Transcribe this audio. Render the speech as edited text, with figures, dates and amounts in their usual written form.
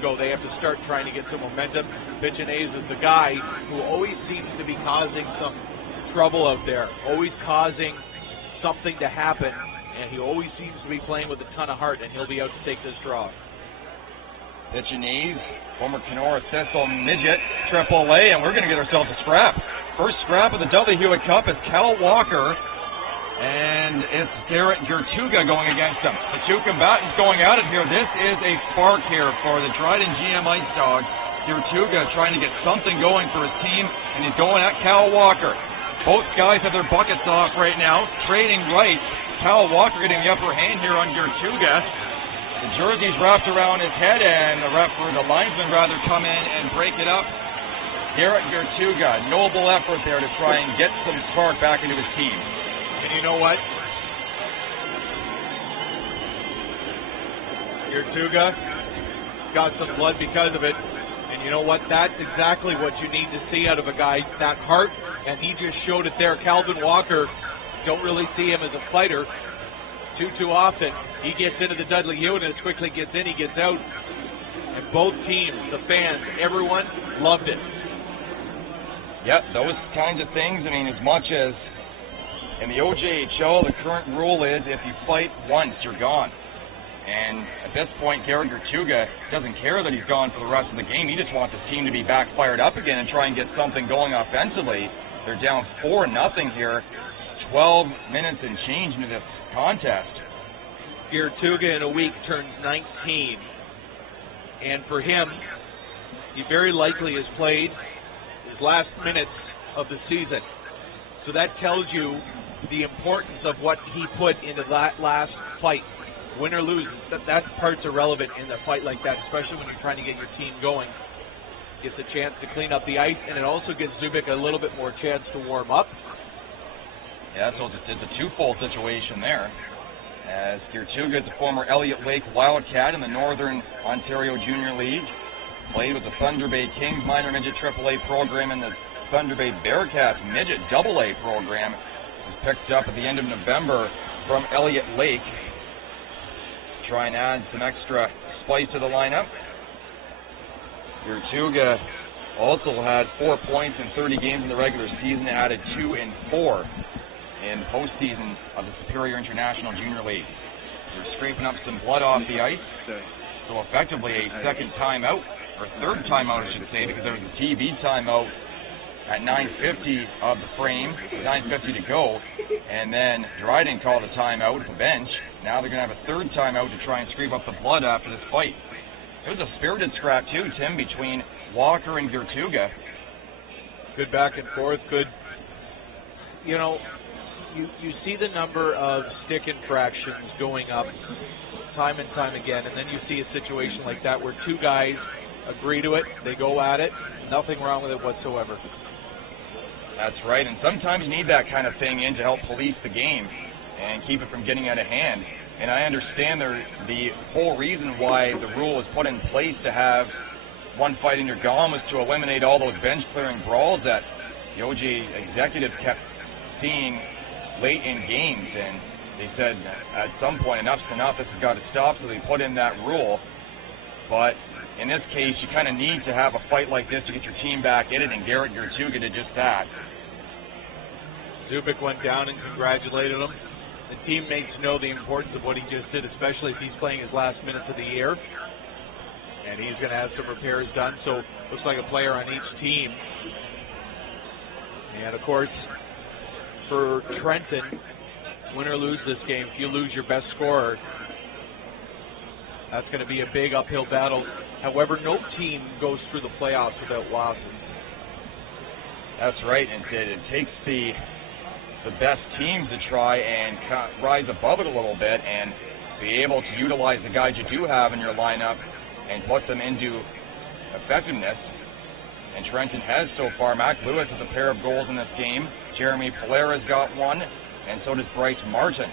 go. They have to start trying to get some momentum. Vichenez is the guy who always seems to be causing some trouble out there, always causing something to happen, and he always seems to be playing with a ton of heart, and he'll be out to take this draw. Vichenez, former Kenora Cecil Midget, AAA, and we're going to get ourselves a scrap. First scrap of the Dudley Hewitt Cup is Cal Walker, and it's Garett Giertuga going against him. The two combatants going at it here. This is a spark here for the Dryden GM Ice Dogs. Giertuga trying to get something going for his team, and he's going at Cal Walker. Both guys have their buckets off right now, trading right. Cal Walker getting the upper hand here on Giertuga. The jersey's wrapped around his head, and the linesman rather come in and break it up. Garett Giertuga, noble effort there to try and get some spark back into his team. And you know what? Giertuga got some blood because of it. And you know what? That's exactly what you need to see out of a guy, that heart. And he just showed it there. Calvin Walker, don't really see him as a fighter too often. He gets into the Dudley Hewitt and as quickly gets in, he gets out. And both teams, the fans, everyone loved it. Yep, those kinds of things. I mean, as much as in the OJHL, the current rule is if you fight once, you're gone. And at this point, Garett Giertuga doesn't care that he's gone for the rest of the game. He just wants his team to be back fired up again and try and get something going offensively. They're down 4-0 here. 12 minutes and change into this contest. Giertuga in a week turns 19. And for him, he very likely has played his last minutes of the season. So that tells you the importance of what he put into that last fight. Win or lose, that part's irrelevant in a fight like that, especially when you're trying to get your team going. Gets a chance to clean up the ice, and it also gives Zubik a little bit more chance to warm up. Yeah, so it's a twofold situation there. As Giertuga is a former Elliott Lake Wildcat in the Northern Ontario Junior League. Played with the Thunder Bay Kings minor midget AAA program and the Thunder Bay Bearcats midget AA program. Was picked up at the end of November from Elliott Lake. Try and add some extra spice to the lineup. Giertuga also had 4 points in 30 games in the regular season, added 2 and 4 in postseason of the Superior International Junior League. They're scraping up some blood off the ice, so effectively a second timeout, or third timeout I should say, because there was a TV timeout at 9:50 of the frame, 9:50 to go, and then Dryden called a timeout at the bench. Now they're going to have a third timeout to try and scrape up the blood after this fight. It was a spirited scrap too, Tim, between Walker and Giertuga. Good back and forth, good. You know, you see the number of stick infractions going up time and time again, and then you see a situation like that where two guys agree to it, they go at it, nothing wrong with it whatsoever. That's right, and sometimes you need that kind of thing in to help police the game and keep it from getting out of hand. And I understand the whole reason why the rule was put in place to have one fight and you're gone was to eliminate all those bench-clearing brawls that the OJ executive kept seeing late in games, and they said at some point enough's enough, this has got to stop, so they put in that rule. But in this case, you kind of need to have a fight like this to get your team back in it, and Garett Giertuga did just that. Zubik went down and congratulated him. The teammates know the importance of what he just did, especially if he's playing his last minutes of the year. And he's going to have some repairs done, so looks like a player on each team. And of course, for Trenton, win or lose this game, if you lose your best scorer, that's going to be a big uphill battle. However, no team goes through the playoffs without losses. That's right, and it takes the best teams to try and rise above it a little bit and be able to utilize the guys you do have in your lineup and put them into effectiveness. And Trenton has so far. Mac Lewis has a pair of goals in this game. Jeremy Polera's got one, and so does Bryce Martin.